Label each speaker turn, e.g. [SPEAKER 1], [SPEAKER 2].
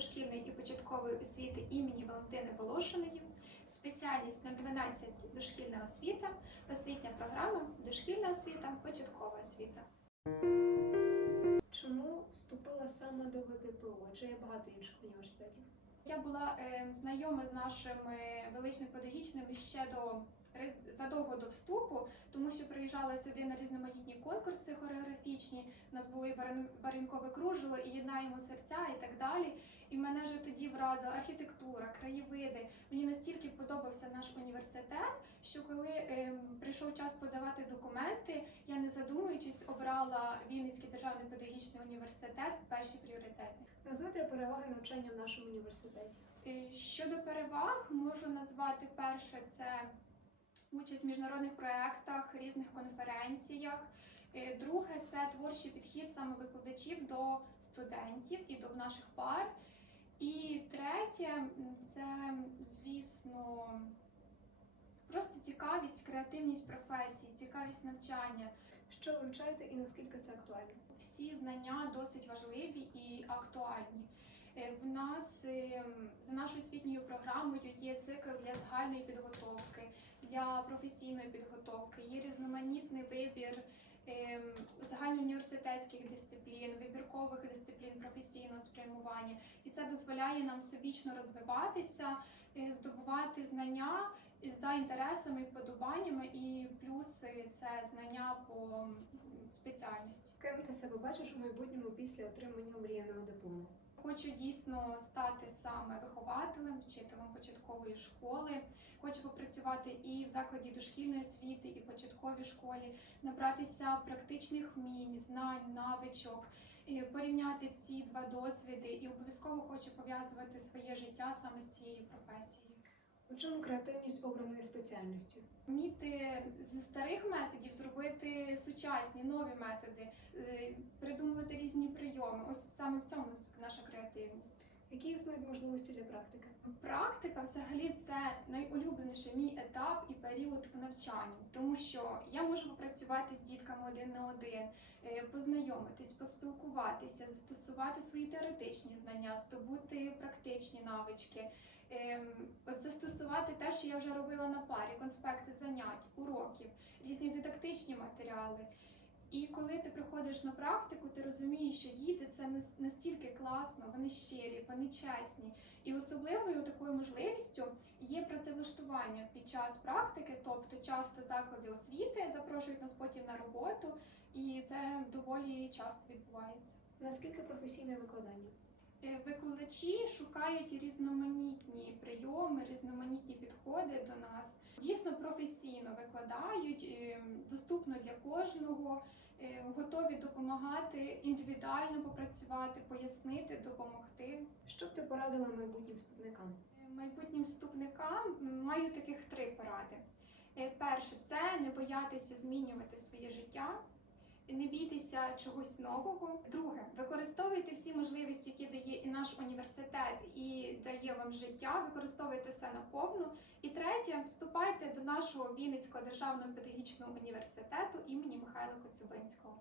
[SPEAKER 1] дошкільної і початкової освіти імені Валентини Волошиної, спеціальність 012 дошкільна освіта, освітня програма, дошкільна освіта, початкова освіта.
[SPEAKER 2] Чому вступила саме до ВДПО? Чи є багато інших університетів?
[SPEAKER 1] Я була е, знайома з нашими величними педагогічними ще до задовго до вступу, тому що приїжджала сюди на різноманітні конкурси хореографічні. У нас були і барин- баринкове кружело, і єднаємо серця, і так далі. І мене вже тоді вразила архітектура, краєвиди. Мені настільки подобався наш університет, що коли ем, прийшов час подавати документи, я не задумуючись обрала Вінницький державний педагогічний університет в перші пріоритети.
[SPEAKER 2] Назви три переваги навчання в нашому університеті.
[SPEAKER 1] Е, Щодо переваг, можу назвати перше це участь в міжнародних проєктах, різних конференціях. Е, Друге це творчий підхід саме викладачів до студентів і до наших пар. І третє це, звісно, просто цікавість, креативність професії, цікавість навчання.
[SPEAKER 2] Що ви вивчаєте і наскільки це актуально?
[SPEAKER 1] Всі знання досить важливі і актуальні. Е, В нас е, за нашою освітньою програмою є цикл для загальної підготовки, для професійної підготовки, є різноманітний вибір е, загальноуніверситетських дисциплін, вибіркових дисциплін професійного спрямування, і це дозволяє нам всебічно розвиватися, е, здобувати знання за інтересами і вподобаннями, і плюс е, це знання по спеціальності.
[SPEAKER 2] Ким ти себе бачиш у майбутньому після отримання мріяного диплому?
[SPEAKER 1] Хочу дійсно стати саме вихователем, вчителем початкової школи. Хочу попрацювати і в закладі дошкільної освіти, і в початковій школі, набратися практичних вмінь, знань, навичок, порівняти ці два досвіди, і обов'язково хочу пов'язувати своє життя саме з цією професією.
[SPEAKER 2] У чому креативність обраної спеціальності?
[SPEAKER 1] Вміти з старих методів зробити сучасні нові методи, е, придумувати різні прийоми. Ось саме в цьому наша креативність.
[SPEAKER 2] Які існують можливості для практики?
[SPEAKER 1] Практика взагалі це найулюбленіший мій етап і період в навчанні, тому що я можу попрацювати з дітками один на один, е, познайомитись, поспілкуватися, застосувати свої теоретичні знання, здобути практичні навички, застосувати те, що я вже робила на парі, конспекти занять, уроків, різні дидактичні матеріали. І коли ти приходиш на практику, ти розумієш, що діти це настільки класно, вони щирі, вони чесні. І особливою такою можливістю є працевлаштування під час практики, тобто часто заклади освіти запрошують нас потім на роботу, і це доволі часто відбувається.
[SPEAKER 2] Наскільки професійне викладання?
[SPEAKER 1] Е, Викладачі шукають різноманітні прийоми, різноманітні підходи до нас. Дійсно професійно викладають, е, доступно для кожного, е, готові допомагати індивідуально попрацювати, пояснити, допомогти.
[SPEAKER 2] Що б ти порадила майбутнім вступникам?
[SPEAKER 1] Майбутнім вступникам маю таких три поради. Перше, це не боятися змінювати своє життя, не бійтеся чогось нового. Друге, використовуйте всі можливості, які дає і наш університет, і дає вам життя. Використовуйте все наповну. І третє, вступайте до нашого Вінницького державного педагогічного університету імені Михайла Коцюбинського.